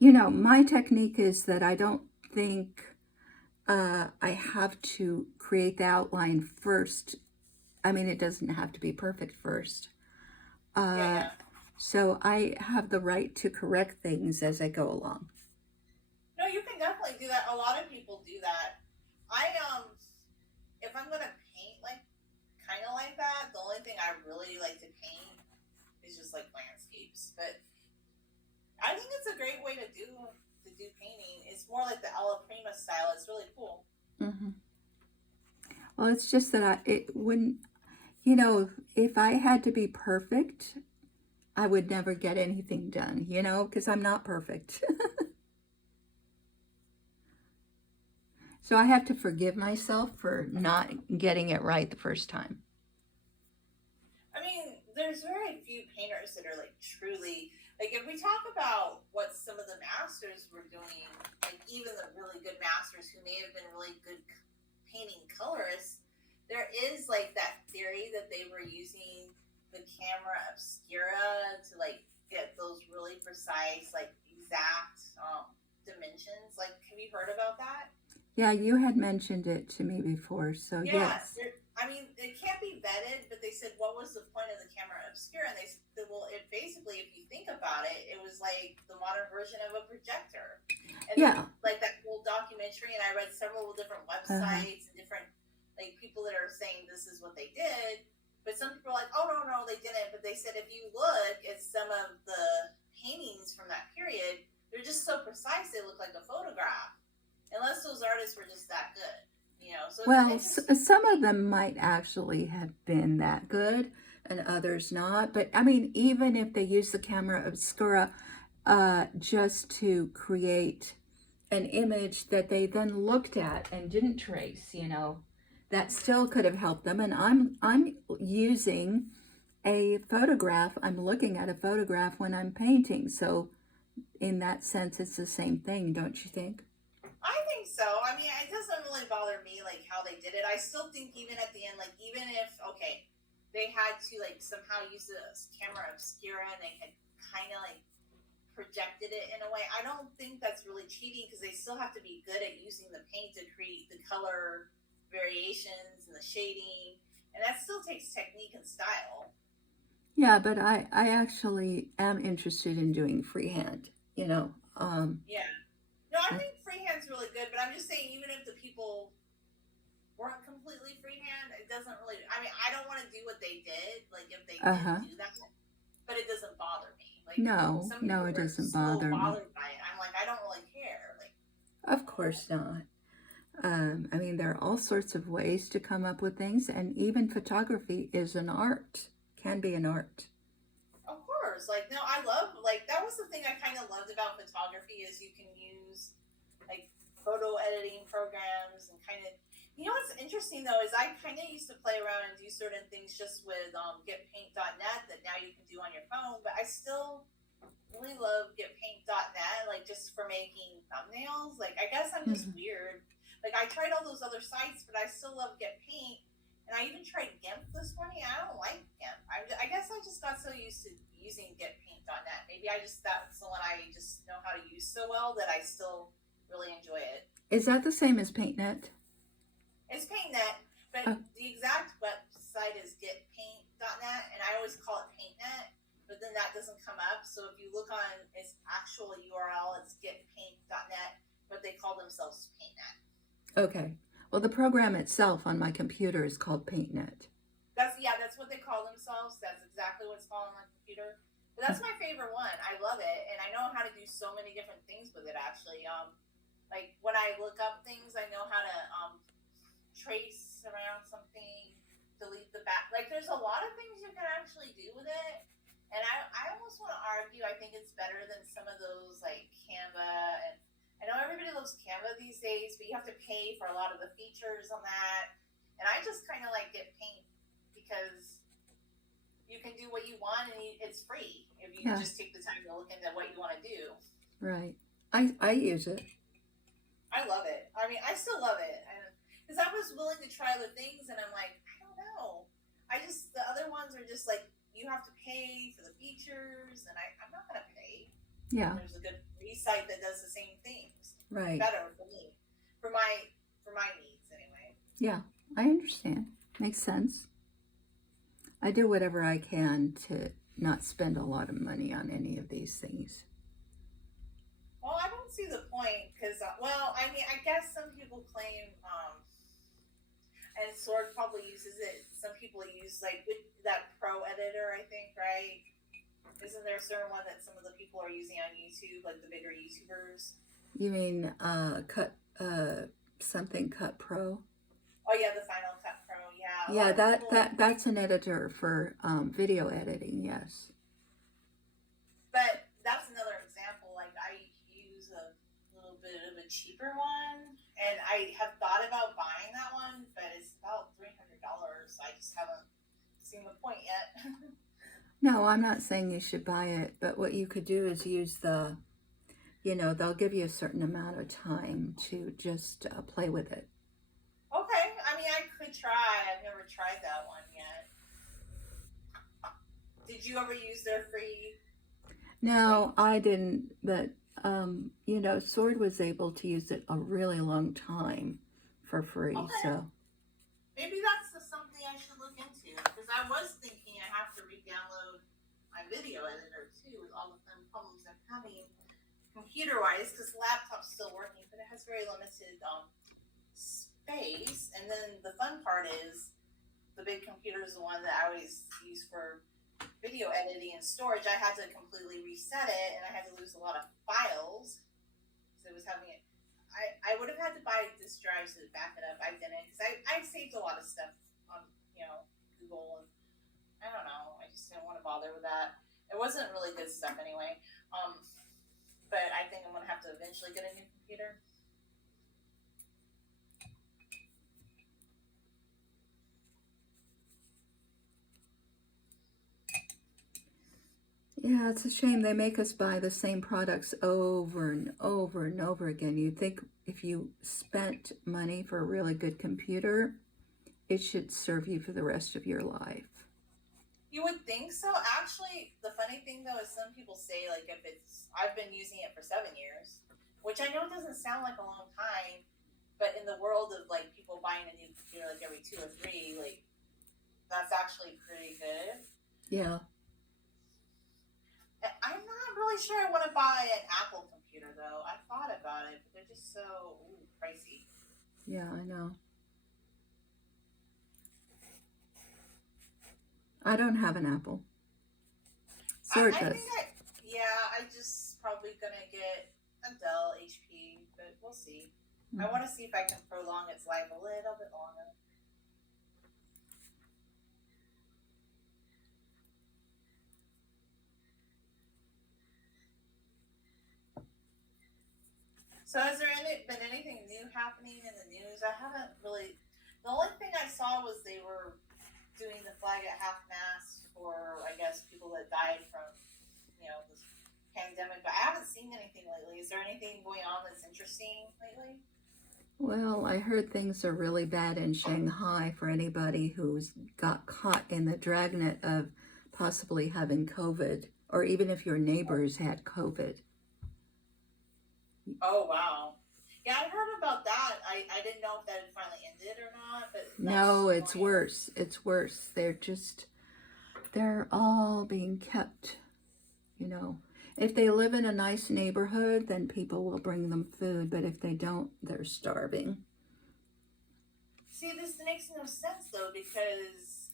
My technique is that I don't think I have to create the outline first. I mean, it doesn't have to be perfect first. Yeah, Uh, yeah. so I have the right to correct things as I go along. No, you can definitely do that. A lot of people do that. I if I'm gonna paint like kind of like that, the only thing I really like to paint is just like landscapes. But I think it's a great way to do painting. It's more like the Alla Prima style. It's really cool. Hmm. Well, it's just that it when if I had to be perfect, I would never get anything done. Because I'm not perfect. So I have to forgive myself for not getting it right the first time. I mean, there's very few painters that are like truly like if we talk about what some of the masters were doing, like even the really good masters who may have been really good painting colorists, there is like that theory that they were using the camera obscura to like get those really precise, like exact dimensions. Like, have you heard about that? Yeah, you had mentioned it to me before, so Yeah, yes. I mean, it can't be vetted, but they said, what was the point of the camera obscura? And they said, well, it basically, if you think about it, it was like the modern version of a projector. And then, Yeah. like that whole documentary, and I read several different Uh-huh. websites and different, like, people that are saying this is what they did. But some people are like, oh, no, no, they didn't. But they said, if you look at some of the paintings from that period, they're just so precise, they look like a photograph. Unless those artists were just that good. So it's an Well, interesting some of thing. them might actually have been that good and others not. But I mean, even if they use the camera obscura just to create an image that they then looked at and didn't trace, that Mm-hmm. still could have helped them. And I'm using a photograph. I'm looking at a photograph when I'm painting. So in that sense, it's the same thing, don't you think? I think so. I mean, it doesn't really bother me like how they did it. I still think even at the end, like even if okay, they had to like somehow use the camera obscura and they had kind of like projected it in a way. I don't think that's really cheating because they still have to be good at using the paint to create the color variations and the shading, and that still takes technique and style. Yeah, but I actually am interested in doing freehand. You know, Yeah. No, I I, think freehand's really good, but I'm just saying even if the people weren't completely freehand, it doesn't really. I mean, I don't want to do what they did, like if they did uh-huh. do that, but it doesn't bother me. Like No, some no, people it are doesn't so bother me. bothered by it. I'm like, I don't really care. Like, Of course not. I mean, there are all sorts of ways to come up with things, and even photography is an art, can be an art. of course, like no, I love like that was the thing I kind of loved about photography is you can use like photo editing programs and kind of. What's interesting though is I kind of used to play around and do certain things just with getpaint.net that now you can do on your phone, but I still really love getpaint.net, like just for making thumbnails. Like, I guess I'm just Mhm. weird. Like, I tried all those other sites, but I still love Get Paint. And I even tried GIMP this morning. I don't like GIMP. I guess I just got so used to using getpaint.net. Maybe I just, that's the one I just know how to use so well that I still really enjoy it. Is that the same as PaintNet? It's PaintNet, but Oh, the exact website is getpaint.net, and I always call it PaintNet, but then that doesn't come up. So if you look on its actual URL, it's getpaint.net, but they call themselves PaintNet. okay. Well, the program itself on my computer is called PaintNet. That's what they call themselves. That's exactly what it's called on my computer. But Uh, that's my favorite one. I love it, and I know how to do so many different things with it. Actually, like when I look up things, I know how to trace around something, delete the back. Like there's a lot of things you can actually do with it. And I almost want to argue I think it's better than some of those like Canva and I know everybody loves Canva these days, but you have to pay for a lot of the features on that. And I just kind of like Get Paint because you can do what you want and it's free if you yeah, just take the time to look into what you want to do. right. I use it. I love it. I mean, I still love it, and because I was willing to try other things, and I'm like, I don't know. I just the other ones are just like you have to pay for the features, and I'm not gonna pay when Yeah. there's a good free site that does the same things Right. better for me, for my needs anyway. Yeah, I understand. Makes sense. I do whatever I can to not spend a lot of money on any of these things. Well, I don't see the point because, well, I mean, I guess some people claim, and Sword probably uses it. Some people use like that Pro Editor, I think, right? Isn't there a certain one that some of the people are using on YouTube, like the bigger YouTubers? You mean something Cut Pro? Oh yeah, the Final Cut Pro. Yeah, a Yeah, lot of people. that's an editor for video editing. Yes. But that's another example. Like I use a little bit of a cheaper one, and I have thought about buying that one, but it's about $300. I just haven't seen the point yet. No, I'm not saying you should buy it, but what you could do is use they'll give you a certain amount of time to just play with it. Okay, I mean, I could try. I've never tried that one yet. Did you ever use their free? No, I didn't, but Sword was able to use it a really long time for free. Okay, So maybe that's something I should look into because I was thinking I have to re-download my video editor too with all of them problems I'm having computer-wise because the laptop's still working, but it has very limited space. And then the fun part is the big computer is the one that I always use for video editing and storage. I had to completely reset it, and I had to lose a lot of files because it was having it. I would have had to buy disk drives to back it up. I didn't because I saved a lot of stuff on Google, and I don't know. I just didn't want to bother with that. It wasn't really good stuff anyway. But I think I'm gonna have to eventually get a new computer. yeah, it's a shame they make us buy the same products over and over and over again. You'd think if you spent money for a really good computer, it should serve you for the rest of your life. You would think so. Actually, the funny thing though is some people say like if I've been using it for 7 years, which I know doesn't sound like a long time, but in the world of like people buying a new computer like every 2 or 3, like that's actually pretty good. Yeah. I'm not really sure I want to buy an Apple computer though. I thought about it, but they're just so pricey. Yeah, I know. I don't have an Apple. Sword I does. think I just probably gonna get a Dell HP, but we'll see. I want to see if I can prolong its life a little bit longer. So has there been anything new happening in the news? I haven't really. The only thing I saw was they were doing the flag at half mast for, I guess, people that died from, this pandemic. But I haven't seen anything lately. Is there anything going on that's interesting lately? Well, I heard things are really bad in Shanghai for anybody who's got caught in the dragnet of possibly having COVID, or even if your neighbors had COVID. Oh wow. Yeah, I heard about that. I didn't know if that had finally ended or not, but No, it's worse. It's worse. They're all being kept, If they live in a nice neighborhood, then people will bring them food, but if they don't, they're starving. See, this makes no sense though, because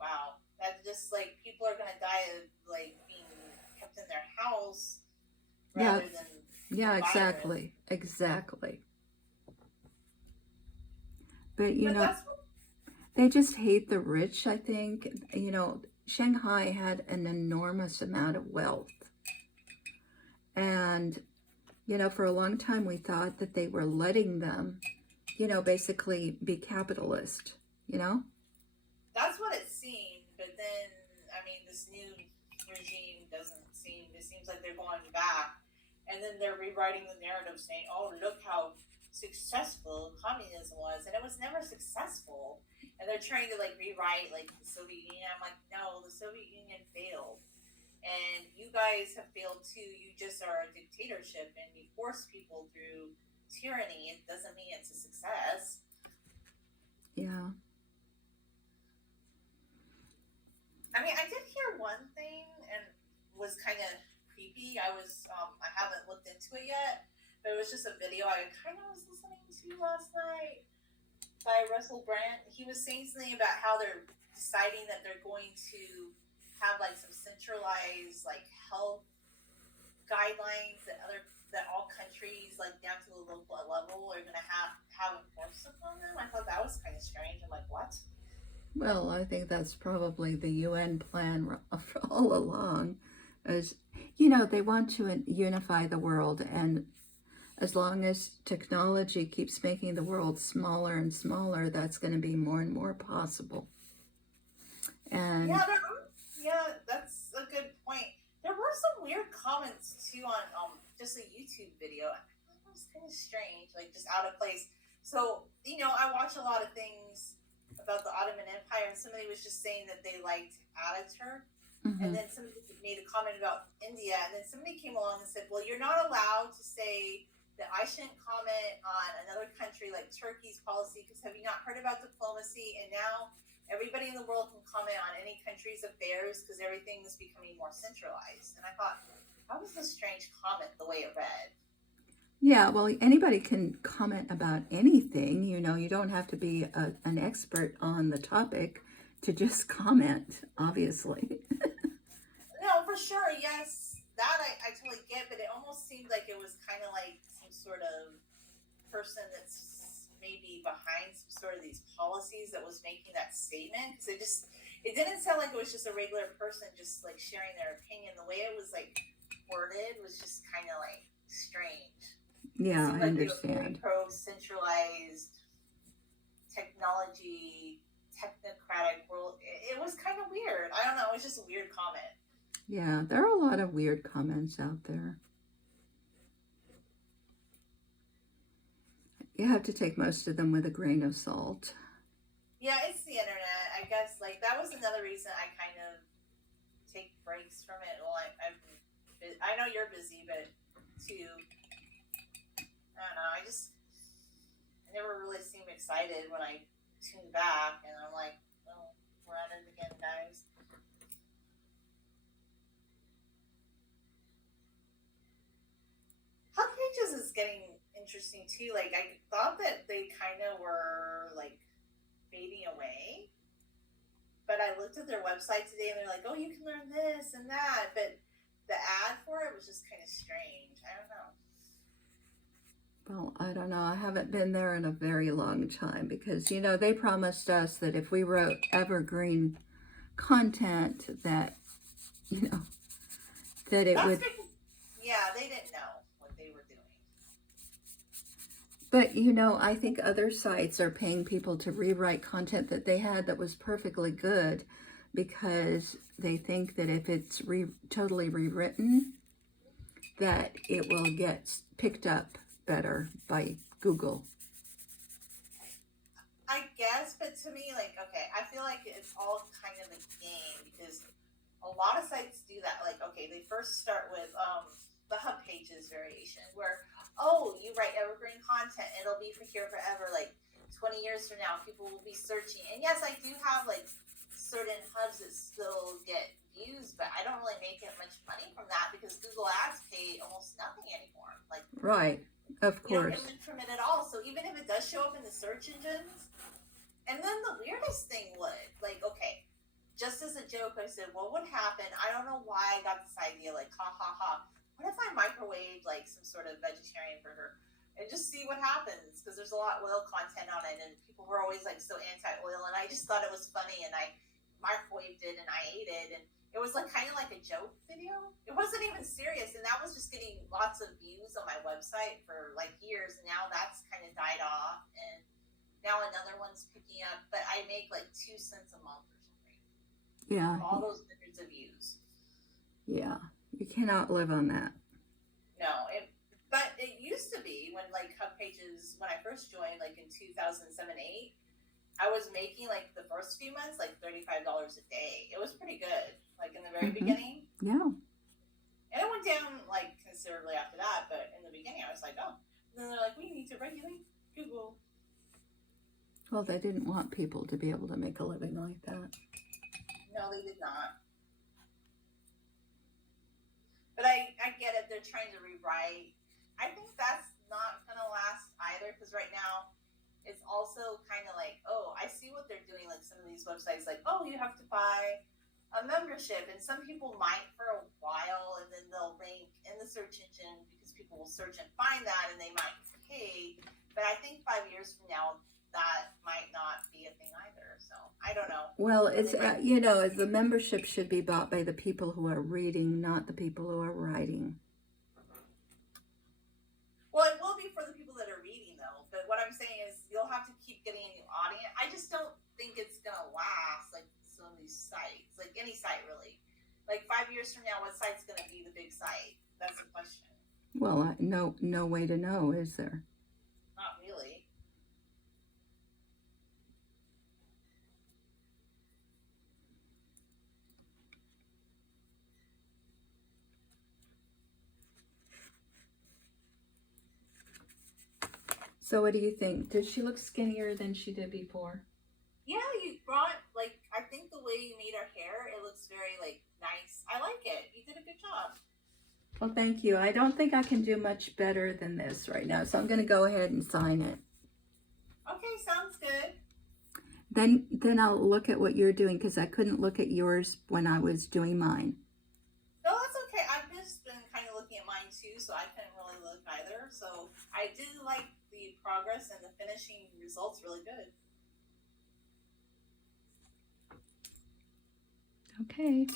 wow, that just like people are gonna die of like being kept in their house rather Yeah, than yeah, virus. exactly. But But that's what, they just hate the rich, I think. Shanghai had an enormous amount of wealth. And, for a long time we thought that they were letting them, basically be capitalist, that's what it seemed. But then, I mean, this new regime doesn't seem. It seems like they're going back, and then they're rewriting the narrative, saying, "Oh, look how successful communism was," and it was never successful. And they're trying to like rewrite like the Soviet Union. I'm like, no, the Soviet Union failed. and you guys have failed too. You just are a dictatorship and you force people through tyranny. It doesn't mean it's a success. Yeah. I mean, I did hear one thing and was kind of creepy. I haven't looked into it yet, but it was just a video I kind of was listening to last night by Russell Brand. He was saying something about how they're deciding that they're going to have like some centralized like health guidelines that all countries like down to the local level are going to have enforced upon them. I thought that was kind of strange. I'm like, what? Well, I think that's probably the UN plan all along. As you know, they want to unify the world, and as long as technology keeps making the world smaller and smaller, that's going to be more and more possible. And Yeah, that's a good point. There were some weird comments too on just a YouTube video. I thought it was kind of strange, like just out of place. So I watch a lot of things about the Ottoman Empire, and somebody was just saying that they liked Ataturk, and then somebody made a comment about India, and then somebody came along and said, "Well, you're not allowed to say that I shouldn't comment on another country like Turkey's policy because have you not heard about diplomacy? And now everybody in the world can comment on any country's affairs because everything is becoming more centralized." And I thought, that was a strange comment the way it read. yeah, well, anybody can comment about anything. You don't have to be an expert on the topic to just comment, obviously. No, for sure, yes, that I totally get, but it almost seemed like it was kind of like some sort of person that's maybe behind some sort of these policies that was making that statement, because it didn't sound like it was just a regular person just like sharing their opinion. The way it was like worded was just kind of like strange. Yeah, Seemed I like they were very understand. pro centralized technology, technocratic world. It was kind of weird. I don't know. It was just a weird comment. Yeah, there are a lot of weird comments out there. You have to take most of them with a grain of salt. Yeah, it's the internet. I guess like that was another reason I kind of take breaks from it. Well, I know you're busy, but too, I don't know. I never really seem excited when I tune back, and I'm like, oh, we're at it again, guys. Hot pages is getting interesting too. Like I thought that they kind of were like fading away, but I looked at their website today and they're like, oh, you can learn this and that, but the ad for it was just kind of strange. I don't know. Well, I don't know. I haven't been there in a very long time because, they promised us that if we wrote evergreen content you know, that it That's would. because, yeah, they didn't know what they were doing. But, I think other sites are paying people to rewrite content that they had that was perfectly good because they think that if it's totally rewritten, that it will get picked up better by Google. I guess, but to me, like, okay, I feel like it's all kind of a game because a lot of sites do that. Like, okay, they first start with the hub pages variation where, oh, you write evergreen content, it'll be for here forever. Like 20 years from now, people will be searching. And yes, I do have like certain hubs that still get views, but I don't really make much money from that because Google Ads pay almost nothing anymore. Like, Right, of you don't course. get money from it at all. So even if it does show up in the search engines, and then the weirdest thing would, like, okay, just as a joke, I said, what would happen? I don't know why I got this idea, like, ha ha ha. What if I microwave like some sort of vegetarian burger and just see what happens? Because there's a lot of oil content on it, and people were always like so anti-oil, and I just thought it was funny, and I microwaved it and I ate it, and it was like kind of like a joke video. It wasn't even serious, and that was just getting lots of views on my website for like years, and now that's kind of died off, and now another one's picking up, but I make like 2 cents a month or something. Yeah, All those hundreds of views. yeah. You cannot live on that. No, but it used to be when like hub pages when I first joined, like in 2007, 8. I was making like the first few months like $35 a day. It was pretty good, like in the very Mhm. beginning. Yeah. And it went down like considerably after that, but in the beginning I was like, oh. And then they're like, we need to regulate Google. Well, they didn't want people to be able to make a living like that. No, they did not. But I get it. They're trying to rewrite. I think that's not going to last either because right now it's also kind of like, oh, I see what they're doing. Like some of these websites, like, oh, you have to buy a membership. And some people might for a while and then they'll rank in the search engine because people will search and find that and they might pay. But I think 5 years from now, that might not be a thing either. So I don't know. Well, it's the membership should be bought by the people who are reading, not the people who are writing. Well, it will be for the people that are reading, though. But what I'm saying is, you'll have to keep getting a new audience. I just don't think it's gonna last like some of these sites, like any site really. Like 5 years from now, what site's gonna be the big site? That's the question. Well, no way to know, is there? Not really. So what do you think? Does she look skinnier than she did before? Yeah, you brought like I think the way you made her hair, it looks very like nice. I like it. You did a good job. Well, thank you. I don't think I can do much better than this right now, so I'm going to go ahead and sign it. Okay, sounds good. Then I'll look at what you're doing because I couldn't look at yours when I was doing mine. No, that's okay. I've just been kind of looking at mine too, so I couldn't really look either. So I do like the progress and the finishing results really good. Okay.